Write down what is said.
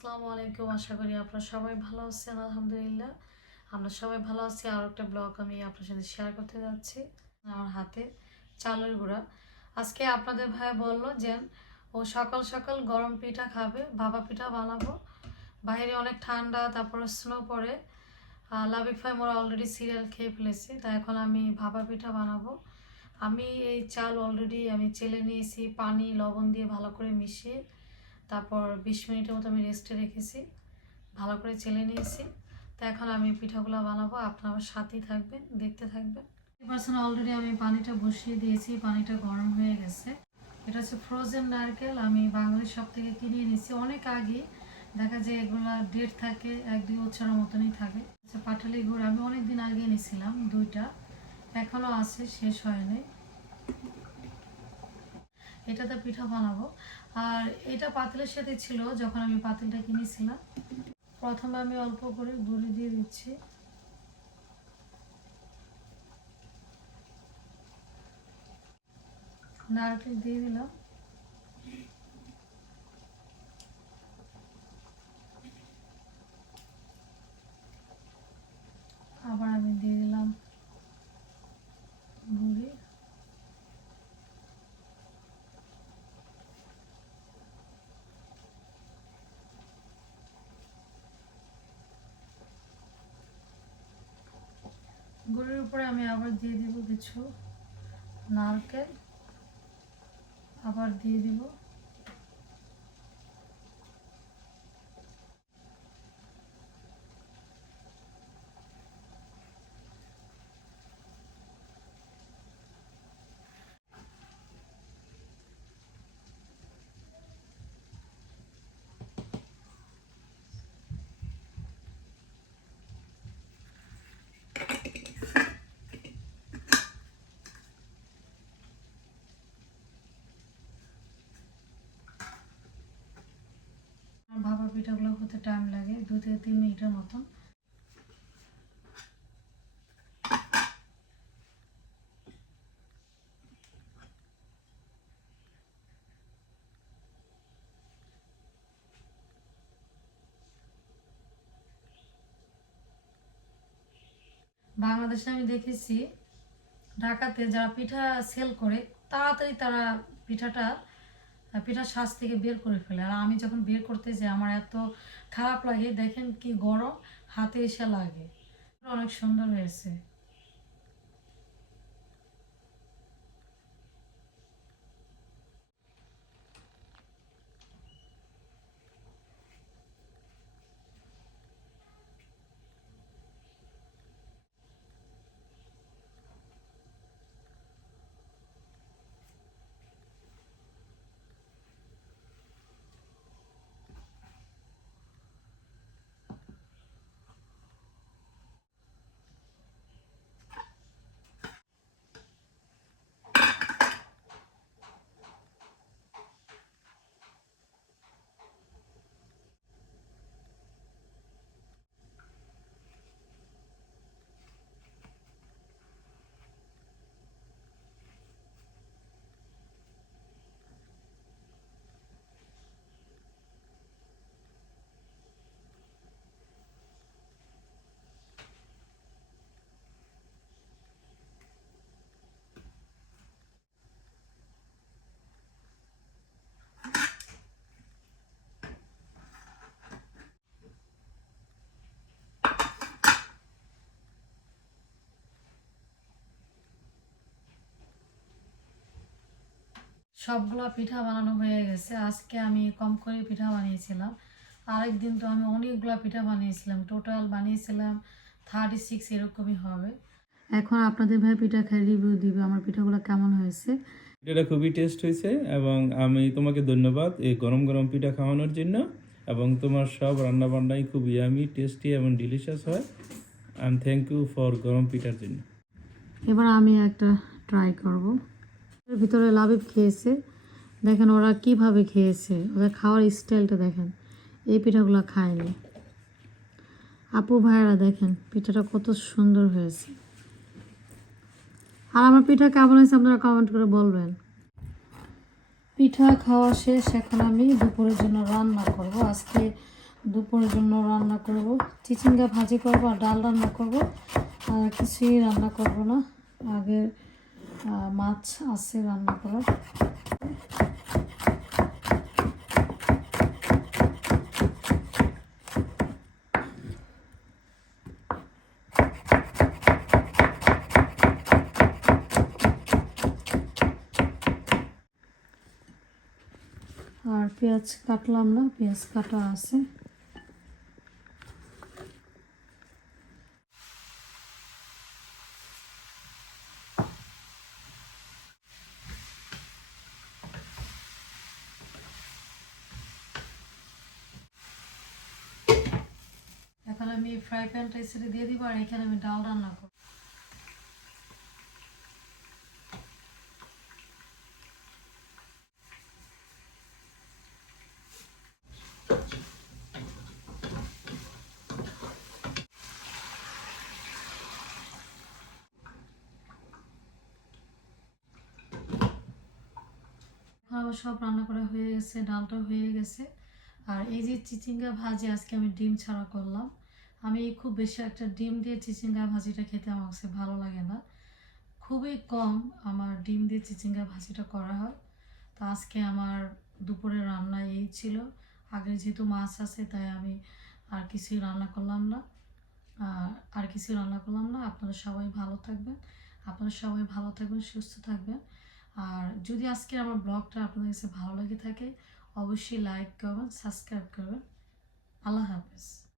আসসালামু আলাইকুম। আশা করি আপনারা সবাই ভালো আছেন, আলহামদুলিল্লাহ। আমরা সবাই ভালো আছি। আর একটা ব্লগ আমি আপনার সাথে শেয়ার করতে যাচ্ছি আমার হাতে, চালের গুঁড়া। আজকে আপনাদের ভাই বলল যে, ও সকাল সকাল গরম পিঠা খাবে ভাপা পিঠা বানাবো। বাইরে অনেক ঠান্ডা, তারপরে স্নো পড়ে। লাবিক ভাই মোরা অলরেডি সিরিয়াল খেয়ে ফেলেছি তাই এখন আমি ভাপা পিঠা বানাবো। আমি এই চাল অলরেডি আমি চেলে নিয়েছি, পানি, লবণ দিয়ে ভালো করে মিশিয়ে। তারপর বিশ মিনিটের মতো আমি রেস্টে রেখেছি। ভালো করে চেলে নিয়েছি। তো এখন আমি পিঠাগুলো বানাবো। আপনারা সাথেই থাকবেন, দেখতে থাকবেন। পার্সেন্ট অলরেডি আমি পানিটা বসিয়ে দিয়েছি। পানিটা গরম হয়ে গেছে। এটা হচ্ছে ফ্রোজেন নারকেল। আমি বাঙালি শপ থেকে কিনে এনেছি। অনেক আগে দেখা যায় এগুলা ডেট থাকে, এক দুই বছরের মতনই থাকে। আচ্ছা পাটালি গুড় আমি অনেক দিন আগে এনেছিলাম, দুইটা। এখনও আছে, শেষ হয়নি এটাতে পিঠা বানাবো। আর এটা পাতিলের সাথে ছিল যখন আমি পাতিলটা কিনেছিলাম। প্রথমে আমি অল্প করে গুঁড়ি দিয়ে দিচ্ছি। নারকেল দিয়ে দিলাম আবার আমি দিয়ে দিলাম গুঁড়ি গুঁড়ির উপরে আমি আবার দিয়ে দিব কিছু নারকেল আবার দিয়ে দিব আর ভাপা পিঠাগুলো হতে টাইম লাগে, দু থেকে তিন মিনিটের মতন। বাংলাদেশে আমি দেখেছি, ঢাকাতে যারা পিঠা সেল করে, তাড়াতাড়ি তারা পিঠাটা পিঠার শ্বাস থেকে বের করে ফেলে। আর আমি যখন বের করতে যাই, আমার এত খারাপ লাগে, দেখেন কি গরম, হাতে এসে লাগে। অনেক সুন্দর হয়েছে। সবগুলো পিঠা বানানো হয়ে গেছে। আজকে আমি কম করে পিঠা বানিয়েছিলাম। আরেক দিন তো আমি অনেকগুলো পিঠা বানিয়েছিলাম। টোটাল বানিয়েছিলাম থার্টি সিক্স এরকমই হবে। এখন আপনাদের ভাই পিঠা খাই রিভিউ দিবে আমার পিঠাগুলো কেমন হয়েছে। এটা খুবই টেস্ট হয়েছে এবং আমি তোমাকে ধন্যবাদ এই গরম গরম পিঠা খাওয়ানোর জন্য এবং তোমার সব রান্না বান্নাই খুব ইয়ামি টেস্টি এবং ডিলিশিয়াস হয়। অ্যান্ড থ্যাংক ইউ ফর গরম পিঠার জন্য। এবার আমি একটা ট্রাই করব। ভিতরে লাবিব খেয়েছে। দেখেন ওরা কীভাবে খেয়েছে। ওদের খাওয়ার স্টাইলটা দেখেন। এই পিঠাগুলো খায়নি। আপু ভাইয়েরা দেখেন পিঠাটা কত সুন্দর হয়েছে। আর আমার পিঠা কেমন হয়েছে আপনারা কমেন্ট করে বলবেন। পিঠা খাওয়া শেষ এখন আমি দুপুরের জন্য রান্না করব। আজকে দুপুরের জন্য রান্না করব। চিচিঙ্গা ভাজি করব আর ডাল রান্না করব। আর কিছুই রান্না করব না। আগে আহ, মাছ আছে রান্না করার। আর পেঁয়াজ কাটলাম না পেঁয়াজ কাটা আছে এখন আমি ফ্রাই প্যানটা এসে দিয়ে দিব, আর এখানে আমি ডাল রান্না করব। আমার সব রান্না করা হয়ে গেছে ডালটা হয়ে গেছে। আর এই যে চিচিঙ্গা ভাজি, আজকে আমি ডিম ছাড়া করলাম। আমি খুব বেশি একটা ডিম দিয়ে চিচিঙ্গা ভাজিটা খেতে আমার কাছে ভালো লাগে না। খুবই কম আমার ডিম দিয়ে চিচিঙ্গা ভাজিটা করা হয়। তো আজকে আমার দুপুরে রান্না এই ছিল। আগে যেহেতু মাছ আছে, তাই আমি আর কিছুই রান্না করলাম না। আর কিছুই রান্না করলাম না। আপনারা সবাই ভালো থাকবেন। আপনারা সবাই ভালো থাকবেন, সুস্থ থাকবেন। আর যদি আজকে আমার ব্লগটা আপনাদের কাছে ভালো লেগে থাকে, অবশ্যই লাইক করবেন সাবস্ক্রাইব করবেন। আল্লাহ হাফেজ।